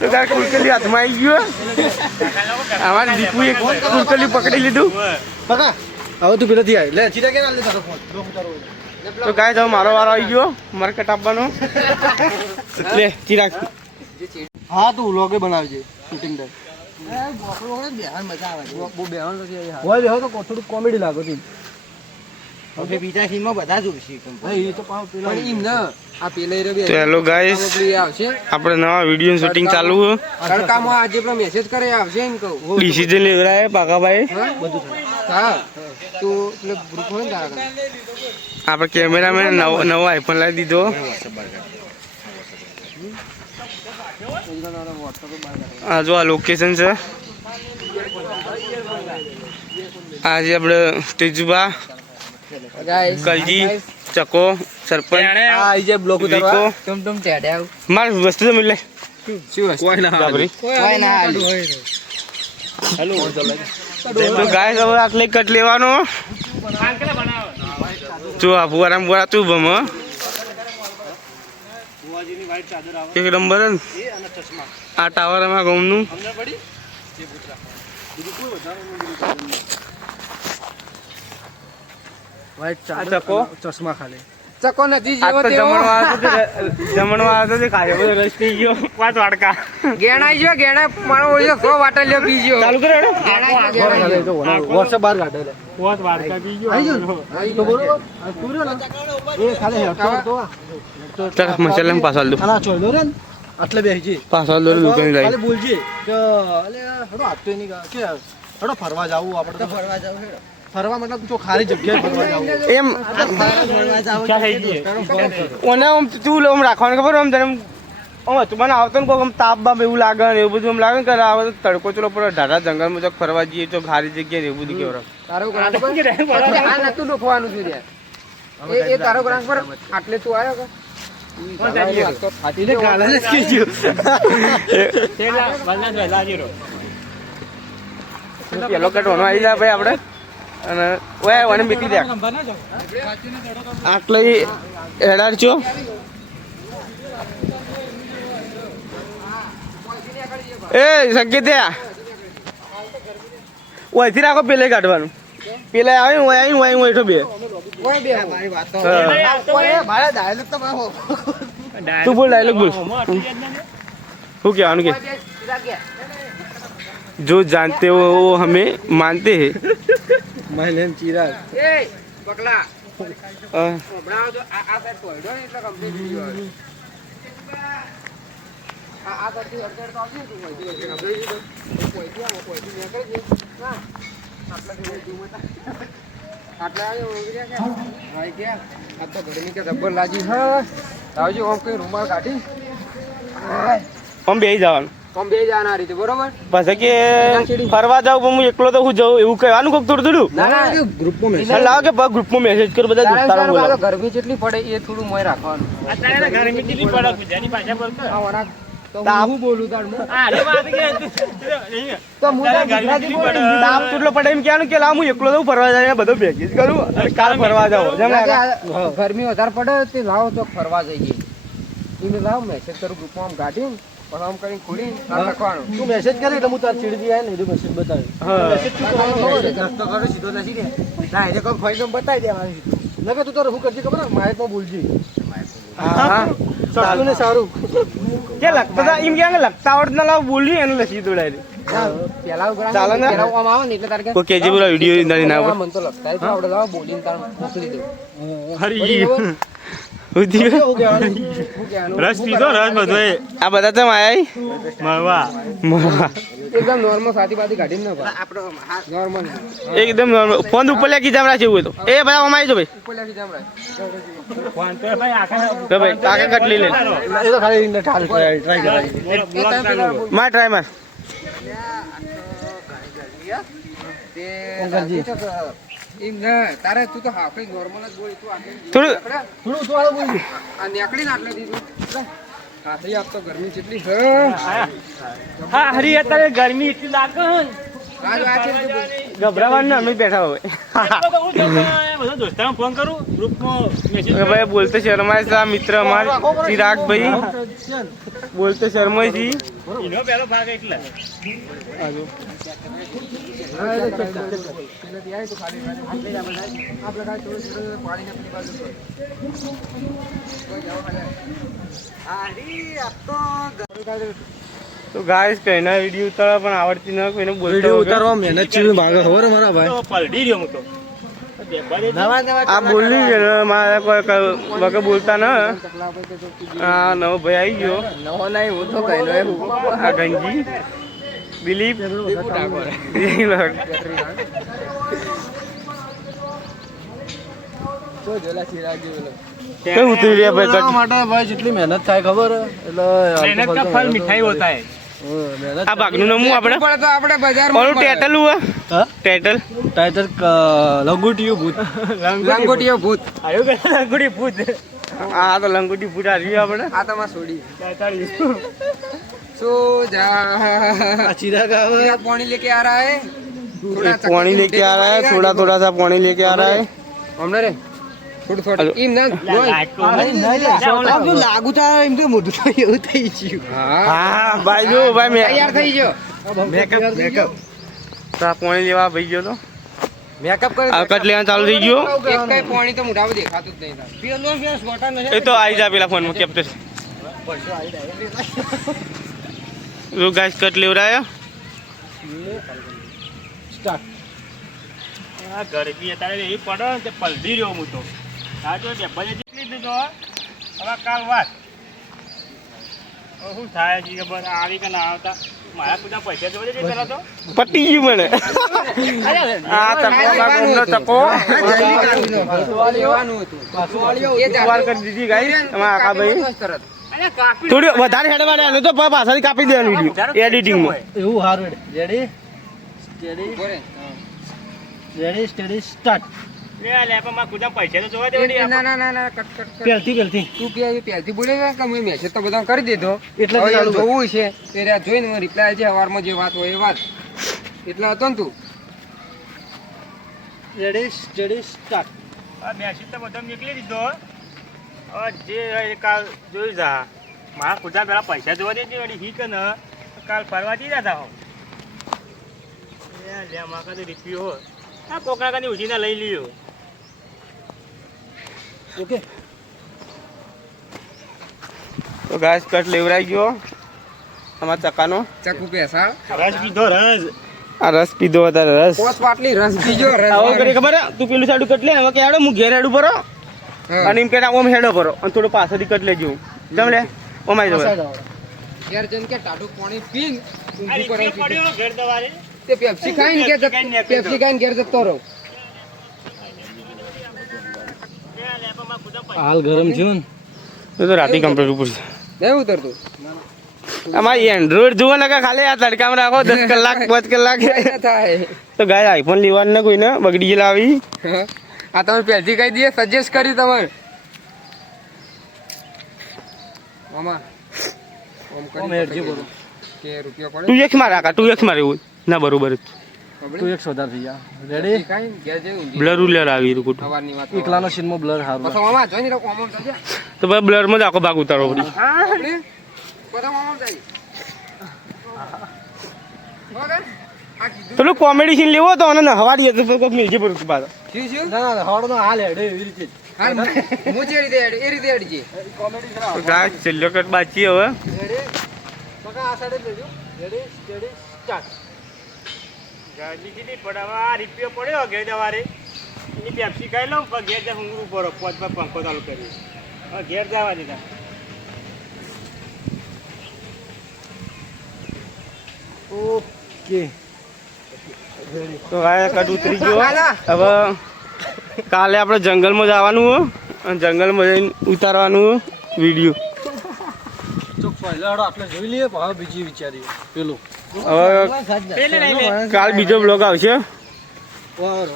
તો કાંઈ કુલકલી હાથમાં આવી ગયો. અમારે દીપુએ કુલકલી પકડી લીધું. બકા હવે તું પેલાથી આવી લે ચીરા કે ના લે તારો ફોન તો કાંઈ જાવ મારો વારો આવી ગયો માર્કેટ આપવાનો. લે ચિરાગ. હા તું વ્લોગે બનાવજે શૂટિંગ દર હોય બેહો તો થોડું કોમેડી લાગો તું. હવે બીજા સીનમાં બધા જ ઉડશે તો હેલો ગાઈસ આપણે નવા વિડીયો શૂટિંગ ચાલુ છે. તડકામાં આજે પેલો મેસેજ કરે આવશે એમ કહું ડિસિઝન લેવડાય પાકાભાઈ. બધું હા તું એટલે ગ્રુપ હોય ને તારા આપણે કેમેરામેન નવો આઈફોન લાવી દીધો. આ જો આ લોકેશન છે. આજે આપણે તેજુબા કલજી ચકો સરપંચ માર વસ્તુ તો મિલે તો ગાય હવે આટલે કટ લેવાનો. તું આબુ આરામ બોલા તું ભમ એક નંબર આ ટાવર એમાં ગામનું ચશ્મા ખાલી ચકો નથી જમણવા આવતો ખાય બધો રસ થઈ ગયો. 5 વાડકા ગેણાઈ ગયો ગેણા મારો ઓળ્યો 100 વાટલ્યો પી ગયો ચાલુ કરે વોટ્સએપ બહાર કાઢે લે 5 વાડકા પી ગયો. તો બરોબર પૂરો ને એ ખાલી હેઠળ તો ચાલ મસાલા પાછળ દો આના ચોઈ દો રે આટલે બેસી પાછળ દો દુકાન ખાલી લઈ બોલજે કે અલે હડો આતો નહીં કે હડો ફરવા જાવું આપણે તો ફરવા જાવું હેડો ફરવા મતલબ જો ખાલી જગ્યાએ ફરવા જાવું એમ ઓને આમ તું આમ રાખવાનું ખબર આમ તને આમ તું મને આવતો ને કોઈક તાપ બાપ એવું લાગે ને એવું બધું એમ લાગે ને કે આવે તો તડકો ચલો પડે ઢાઢા જંગલમાં જો ફરવા જઈએ તો ખારી જગ્યાએ ને એવું બધું કેવું તારો ગ્રાહક આ નતું ડોખવાનું છે યાર એ તારો ગ્રાહક પર આટલે તું આવ્યો કે ફાટીને ગાળા જ કીજો પેલો કટવાનો આવી જાય ભાઈ આપણે અને ઓય ઓને મીકી દે આટલે હેડાર છો એ સંકેત ઓયથી રાખો પેલે કાઢવાનું પેલા આવી ઓય આવી ઓય ઓય બે કોઈ બે મારી વાત તો મારા ડાયલોગ તો મારો તું બોલ ડાયલોગ બોલ શું કહેવાનું કે जो जानते हो वो हमें मानते हैं. મહિલેન ચિરાગ એ પકલા ઓબડાવ જો આ સાઈડ કોઈડો ને એટલે કમ્પ્લીટ થઈ ગયો આ કરતી અડધર તો આવશે તું કોઈથી નીકળી ગઈ ના આટલા દિવસ જીવતા આટલા આવ્યો ઓગળ્યા કે હાઈ કે આ તો ગરમી કે જબ્બર લાગી હ આવજો ઓમ કઈ રૂમાલ કાઢી हम બે જવાનું કોમ બે જાના રીતે બરોબર પછી કે ફરવા જાવ પણ હું એકલો તો હું જાઉં એવું કહેવાનું કોક થોડું થોડું ના ગ્રુપમાં મેસેજ લાવ કે ગ્રુપમાં મેસેજ કર બધા દોસ્તારો બોલાવો. ગરમી જેટલી પડે એ થોડું મોય રાખવાનું અત્યારે ગરમી કેટલી પડે ગુજરાતી ભાષા બોલતો આ વરાક તો હું બોલું તાર મો અરે વાત કે તો હું તો ગુજરાતી બોલું તાપ કેટલો પડે એમ કહેવાનું કે લાવ હું એકલો તો ફરવા જાય બધો ભેગી જ કરું અને કાલ ફરવા જાવ જેમ ગરમી વધારે પડે તે લાવો તો ફરવા જઈએ એને લાવ મેસેજ કરું ગ્રુપમાં આમ ગાડીને પણ આમ કરીને ખોલી લખવાનું તું મેસેજ કરે એટલે હું તાર ચીડજી આવે ને એ મેસેજ બતાવે મેસેજ તું રસ્તો કરો સીધો નથી ને ના એટલે કોઈ ફાઈલ બતાવી દેવાનું નકે તું તારે શું કરજે ખબર માહિતમાં બોલજી હા સારું ને સારું કે લખતા એમ કે લખતા આવડ ના લાવ બોલવી એને લસી દો ડાયરેક્ટ પેલા ચાલે ને? પેલા આમ આવે ને એટલે તારે કોઈ કેજે બોલા વિડિયો ઇંદાની ના મને તો લખતા જ આવડે લાવ બોલીને તાર મોકલી દઉં હરી ઉધી શું કહેવાનું શું કહેવાનું રસ પીધો રસ બધો આ બધા તો માયા મળવા એકદમ નોર્મલ સાથી બાથી કાઢીને ના આપણો નોર્મલ એકદમ નોર્મલ ફોન ઉપર લેકી જામ રાખે એવું તો એ બધા અમાઈ જો ભાઈ ઉપર લાગી જામ રાખ તો ભાઈ કાકા કટલી લે એ તો ખાલી ટ્રાય કરાવી માર ટ્રાય માર એમ ના તારે તું તો હાફે નોર્મલ જ બોલી તું આટલે થોડું થોડું થોડું બોલજી આ નીકળીને આટલે દીધું હાથે આપ તો ગરમી જેટલી હા હરી અત્યારે ગરમી એટલી લાગે ગભરાવાનું ને અમે બેઠા હોય ફોન કરું ગ્રુપમાં મેસેજ ભાઈ બોલતે શર્માય છે આ મિત્ર અમાર ચિરાગ ભાઈ બોલતે શર્માય છે એનો પહેલો ભાગ એટલે તો ગાઈસ કઈના વિડીયો ઉતારવા પણ આવડતી ન કોઈને બોલતો વિડીયો ઉતારવા મહેનત ચીવી માંગે ખબર હે મારા ભાઈ તો પલટી રહ્યો હું તો આ બોલી ગયો મારે કોઈ વગર બોલતા ન આ નવો ભાઈ આવી ગયો નવો નહીં હું તો કઈનો આ ગંજી દિલીપ કેવું ઉતરી રહ્યા ભાઈ એના માટે ભાઈ જેટલી મહેનત થાય ખબર હે? એટલે મહેનત કા ફલ મીઠાઈ હોતા હે મહેનત આ ભાગનું નામ હું આપણે તો આપણે બજારમાં ઓલું ટેટલ હુઆ હા ટેટલ ટાઈટલ લંગોટીયું ભૂત લંગોટીયો ભૂત આયો કે લંગડી પૂછ આ તો લંગોટી ફૂટ આવી આપણે આ તમાર છોડી 43 सो जा આ ચિરાગ આવે क्या पानी लेके आ रहा है एक पानी लेके आ रहा है थोड़ा थोड़ा सा पानी लेके आ रहा है हमने रे થોડું થોડું એમ ના લાગુ થાય એમ તો મોઢું તો એવું થઈ ગયું હા હા ભાઈ જો ભાઈ તૈયાર થઈ ગયો મેકઅપ તો આ પાણી લેવા ભાઈ ગયો તો મેકઅપ કરી આ કટ લેવાનું ચાલુ થઈ ગયો એક કઈ પાણી તો મોઢામાં દેખાતું જ નહીં પેલો કે સ્વોટા નહીં એ તો આવી જા પેલા ફોનમાં કેપ્ટન જો ગાઈસ કટ લેવરાયો સ્ટાર્ટ આ ગરબી અત્યારે એ પડો ને તે પલટી રહ્યો હું તો આ જો ડબ્બા જેટલી દીધો હવે કાલ વાત શું થાય છે ખબર આવી કે ના આવતા મારા પૂજા પૈસા જોડે છે પેલા તો પટી ગયું મને આ તકો મારો તકો લેવાનું હતું એ વાર કરી દીધી ગાઈસ તમારા આકા ભાઈ તરત અરે કાપી થોડી વધારે હેડ વાળા તો પાછળથી કાપી દેવાનું વિડિયો એડિટિંગમાં એવું હારું રેડી સ્ટેડી બોરે રેડી સ્ટેડી સ્ટાર્ટ લે લે પણ મારા પૂજા પૈસા તો જોવા દેવડી ના ના ના ના કટ કટ કટ પહેલથી તું પહેલથી બોલે છે કે મેં મેસેજ તો બધા કરી દીધો એટલે હવે ચાલુ એમ જોવું છે તે રહ્યા જોઈને રિપ્લાય છે સવારમાં જે વાત હોય એ વાત એટલે હતો ને તું રેડી સ્ટેડી સ્ટાર્ટ આ મેસેજ તો બધો નીકળી દીધો હવે જે હોય એ કાલ જોઈ જા મારા પૂજા પેલા પૈસા જોવા દેજે વળી હી કે ન કાલ ફરવા જઈ જતા હો લે માકા તો રીપ્યો હો આ કોકના કાની ઉછીને લઈ લ્યો ઓકે તો ગાઈસ કટ લેવરાઈ ગયો તમારા ચકાનો ચકુ પેસા રસ પીધો રસ આ રસ પીધો હતા રસ પોસ પાટલી રસ પીજો રસ આવો કરી ખબર હે? તું પેલું સાઈડ કટ લે હવે કે હેડો હું ઘેર હેડું પરો અને એમ કે ઓમ હેડો પરો અને થોડું પાછળથી કટ લેજો જમ લે ઓમ આવી સાઈડ જાવ આવો ઘેર જઈને કે ટાઢું પાણી પીન આ ઊંધું રીપ્યો કરો પડ્યો ઘેર દવારે તે પેપ્સી ખાઈને કે પેપ્સી ખાઈને ઘેર જતો રહો લે લે પણ મારા પૂજા પૈસા હાલ ગરમ થયો ને એ તો રાતી કમ્પ્લીટ ઉપર છે નહીં ઉતરતું અમારી એન્ડ્રોઈડ જુઓ ને કે ખાલી આ તડકામાં રાખો 10 કલાક 5 કલાક ના થાય તો ગાય આઈફોન લેવાનું ને કોઈને બગડી ગયેલા આવી આ તમે પહેલથી કહી દઈએ સજેસ્ટ કર્યું તમારે મામા ઓમ ઓમ કરી હેરજી બોલો. કે રૂપિયો પડે 2x માં રાખા 2x માં રહેવું ના બરોબર જ તું એક સોદા થઈ જા રેડી ખાઈને ઘેર જઈને ઊંઘી બ્લર ઉલેર આવી રહ્યું ખોટું સવારની વાત એકલાનો સીનમાં બ્લર હારું પછી મામા જોઈને લોકો ઓમ થઈ જાય તો ભાઈ બ્લરમાં જ આખો ભાગ ઉતારવો પડી આપણે બધા ઓમ જાય બરાબર આ કીધું પેલું કોમેડી સીન લેવો તો અને હવાડી હતો તો મિલજે પર પાછો શું ના ના હવાડો તો હાલ હેડે એવી રીતે જ. હાલ હું જે રીતે એડ એ રીતે એડ છે તો ગાય છેલ્લો કટ બાકી હવે રેડી બકા આ સાઈડે લેજો રેડી સ્ટેડી સ્ટાર્ટ ગાડી કીધી પણ હવે આ રીપ્યો પડ્યો ઘેર દવારે એની પેપ્સી ખાઈ લઉં પણ ઘેર જા ઊંઘવું પડો પોચ પર પંખો ચાલુ કરી હવે ઘેર જવા દીધા ઓકે તો ગાય કટ ઉતરી ગયો હવે કાલે આપણે જંગલમાં જવાનું હો અને જંગલમાં જઈને ઉતારવાનું વિડીયો ચોક પહેલા હેડો આપણે જોઈ લઈએ ભાવ બીજી વિચારીએ પેલું હવે પેલે નહીં લે કાલ બીજો બ્લોગ આવશે વાર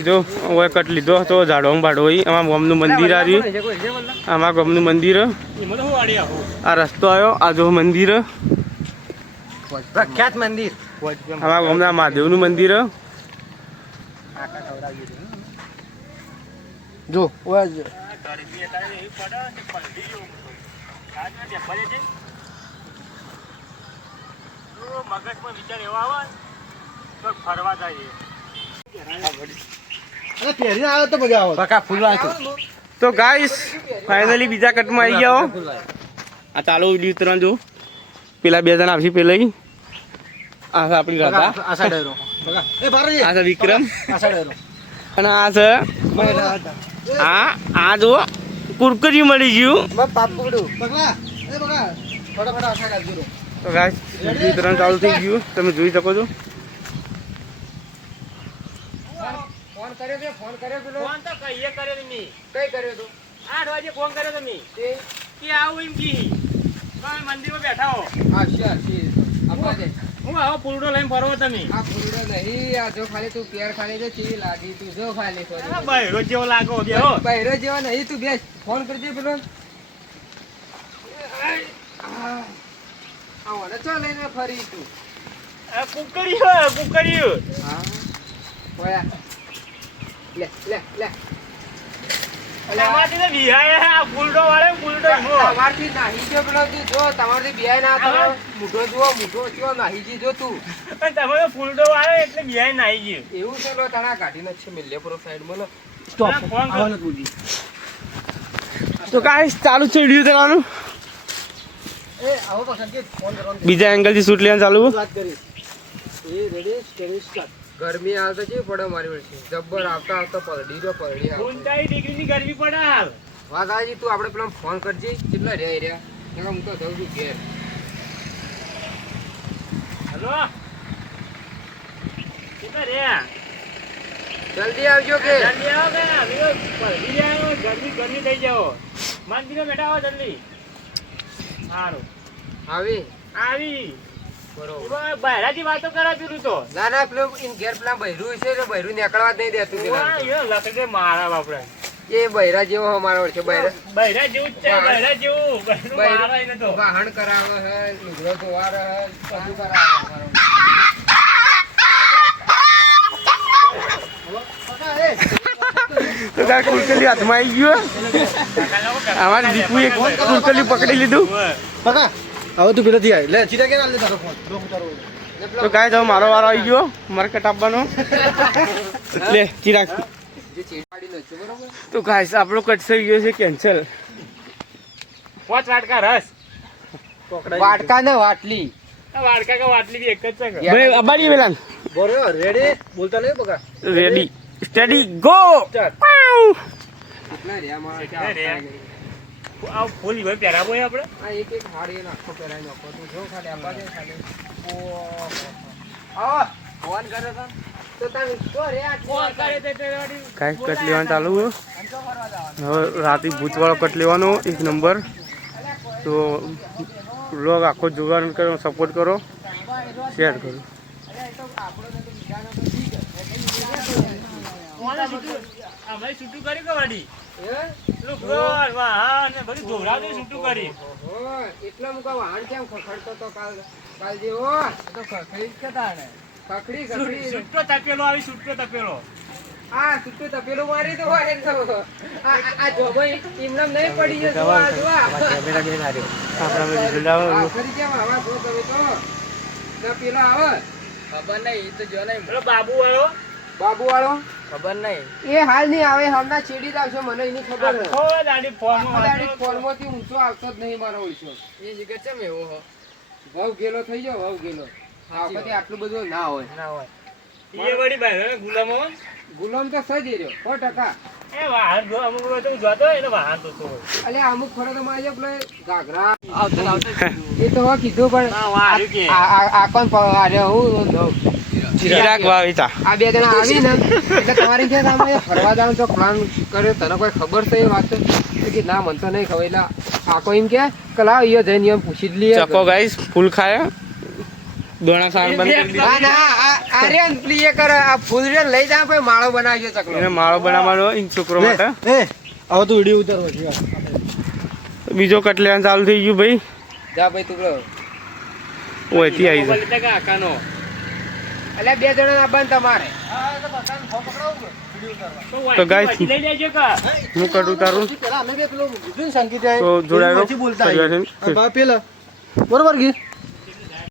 જો હવે કટ લીધો તો ઝાડવામાં બાડો હોય આમાં ગામનું મંદિર આવ્યું આમાં ગામનું મંદિર એમાં તો હું વાડી આવું આ રસ્તો આવ્યો આ જો મંદિર પ્રખ્યાત મંદિર. અમારા ગામના મહાદેવનું મંદિર હે. જો ઓય જો. ગરમી એટલે એવી પડે ને પલટી જેવું બધું. આજે ટેમ્પરેચર છે. તો મગજમાં વિચાર એવો આવે ને તો ફરવા જઈએ. અરે પહેરીને આવે તો મજા આવે. બકા ફૂલ વાળું. તો ગાઈસ ફાઇનલી બીજા કટમાં આવી ગયા હો. આ ચાલો વિડીયો ઉતરવાનું જો પેલા બે જણા આવશે પેલા આ છે આપણી રાધા, આ સાઈડ એરો. બકા એ બારે આ છે વિક્રમ આ સાઈડ એરો. અને આ છે આ જો કુરકુરી મળી ગયું. પાપડું. બકા એ બકા ફટાફટ આ સાઈડ આવજો. તો ગાઈસ વિડીયો ઉતરવાનું ચાલુ થઈ ગયું તમે જોઈ શકો છો. ફોન કર્યો છે ફોન કર્યો પેલો ફોન તો કહીએ કર્યો ને મી. કઈ કર્યો તું 8 વાગે ફોન કર્યો તો મી. તે કે આવું એમ કી. તમે મંદિરમાં બેઠા હો. આપવા દે હું આવો પૂરડો લઈને ફરવો તમે. આ ફૂલડો નહીં આ જો ખાલી તું પેર ખાલી તો ચીવી લાગી તું જો ખાલી આ બહેરો જેવો લાગો બે હો. બહેરો જેવા નહીં તું બેસ ફોન કરજે પેલો આવો ચો લઈને ફરી તું આ કુકરીયો કુકરીયો. ઓયા લે લે લે તમારથી તો વિહાય આ ફૂલડો વાળે ફૂલડો ઈમો. તમારથી નાહી ગયો પેલો તું જો તમારથી બિહાય ના તમારો મૂઠો જુઓ મૂઠો જો નાહી જી જો તું પણ તમે તો ફૂલડો વાળે એટલે વિહાય નાઈ ગયું. એવું છે લો તણા કાઢીને છે મિલ્લેપુર સાઈડ માં સ્ટોપ. આ ફોન કર. આવવાનું બોલી. તો ગાઈસ ચાલુ છે વિડીયો ઉતરવાનું. એ આવો પાછળ કે ફોન કરવાનો. બીજા એંગલથી શૂટ લેવાનું ચાલુ. વાત કરીશ. એ રેડી સ્ટેડી સ્ટાર્ટ. ગરમી આવતા છે પડે મારી વર્ષે જબ્બર આવતા આવતા પલડી રહ્યો પલડી આવતો 39 ડિગ્રીની ગરમી પડે હાલ. વાત આજી તું આપણે પેલા ફોન કરજે કેટલા રહ્યા રહ્યા નકર હું તો જઉં છું ઘેર હલો કેટલા રહ્યા? જલ્દી આવજો કે જલ્દી આવો કે ના વિરો પલટી જાય ગરમી ગરમી થઈ જાઓ. મંદિરમાં બેઠા આવો જલ્દી. સારું આવી આવી બરોબર બહેરાજી વાતો કરા પીરું તો ના ના પેલું ઇન ઘેર પેલા બૈરું છે ને બૈરું નીકળવા જ નહીં દેતું પેલા લખડે મારા બાપડે એ બૈરા જેવો અમારો છે બૈરા બહેરા જેવું જ છે બહેરા જેવું બહેરું મારા એને તો વાહણ કરાવે હે લુગડો ધોવા રહે બધું કરાવે અમારો તો ગાઈસ કુરકલી હાથમાં આવી ગયો. અમારે દીપુએ કુરકલી પકડી લીધું. બકા હવે તું પેલાથી આય લે સીધા કે ના લે તારો ફોન જો હું તારો તો ગાઈસ હવે મારો વારો આવી ગયો માર્કેટ આપવાનો. લે ચિરાગ. જે ચીડાડી લો છે બરોબર તો ગાઈસ આપણો કટ થઈ ગયો છે કેન્સલ. 5 વાટકા રસ. વાટકા ને વાટલી આ વાટકા કે વાટલી બી એક જ છે કે? ભાઈ અબાડી વેલાન બોલો રેડી બોલતા નહીં બકા રેડી સ્ટેડી ગો. કેટલા રહ્યા મારા કેટલા રહ્યા? આ ફૂલ ભાઈ પહેરાવો હોય આપણે. આ એક એક હાડી નાખો પહેરાઈ નાખો તું જો ખાલી આપવા દે ખાલી આવો ફોન કર્યો તો તમે શું રહ્યા ફોન કરે તે વાડી ગાઈસ કટ લેવાનું ચાલુ છે. હવે રાતે ભૂતવાળો કટ લેવાનો 1 નંબર. તો વ્લોગ આખો જોવાનું કરો સપોર્ટ કરો શેર કરો. અમારે છૂટું કર્યું કે વાડી પેલું ઘર વાહન ને બધું ધોવરાવતું છૂટું કરી. એટલા મુકા વાહન કેમ ખખડતો તો કાલ જેવો તો ખખડી જ કેતા ને ખખડી ખખડી છૂટો તપેલો આવી છૂટો તપેલો. આ સુટ્ટું તપેલું મારી તો વાળે તો આ જોભાઈ ઇમનામ નહીં પડી જશે આ જોવા આપણા આખરી કેમ આવા જો તમે તો ના પેલો આવે ખબર નહીં તો જો નહીં પેલો બાબુ વાળો બાબુ વાળો ખબર નહીં એ હાલ નહીં આવે હમણાં છેડી જ આવશે મને એની ખબર છે આખો દાડી ફોનમાં દાડી વાતો. ફોનમાંથી ઊંચો આવતો જ નહીં મારો ઓળશો એ જગ્યા છે એવો હો ભાવ ગેલો થઈ ગયો ભાવ ગેલો આ વખતે આટલું બધું ના હોય ના હોય એ વળી ભાઈ ગુલામો ગુલામ તો સજી રહ્યો 100%. એ વાહન જો અમુક વાર તો જોતો હોય એટલે વાહન તો હોય. અલે અમુક ખરો તો મારે પેલો ઘાઘરા આવતો આવતો એ તો હવે કીધું પણ હા, વાળ્યું કે. આ કોણ અરે હું ચિરાગ વાવીતા આ બે જણા આવી ને એટલે તમારી ઘેર આમાં એ ફરવા જવાનું તો પ્લાન કર્યો તને કોઈ ખબર છે એ વાત તો કે ના મને તો નહીં ખબર એટલે આ કોઈ એમ કે લાવ અહીંયા જઈને એમ પૂછી જ લઈએ ચકો ગાઈસ ફૂલ ખાયા દોણા ખાવાનું બંધ કરી દીધું. ના ના આ રે પ્લીએ કરે આ ફૂલ રે લઈ જા પછી માળો બનાવજો ચકલો એને માળો બનાવવાનો ઈ છોકરો માટે. એ હવે તું વિડિયો ઉતારવો છે બીજો કટ લેવાનું ચાલુ થઈ ગયું ભાઈ. જા ભાઈ તું પેલો ઓયથી આવી મોબાઈલ લીધા કે આકાનો એટલે 2 જણા આવવાનું તમારે તો guys, પછી લઈ લેજો કા હું કરું તારું પેલા અમે બે પેલું કીધું ને સંગીતે તો જોડાયો પછી બોલતા પરિવારજન. પેલા બરોબર કી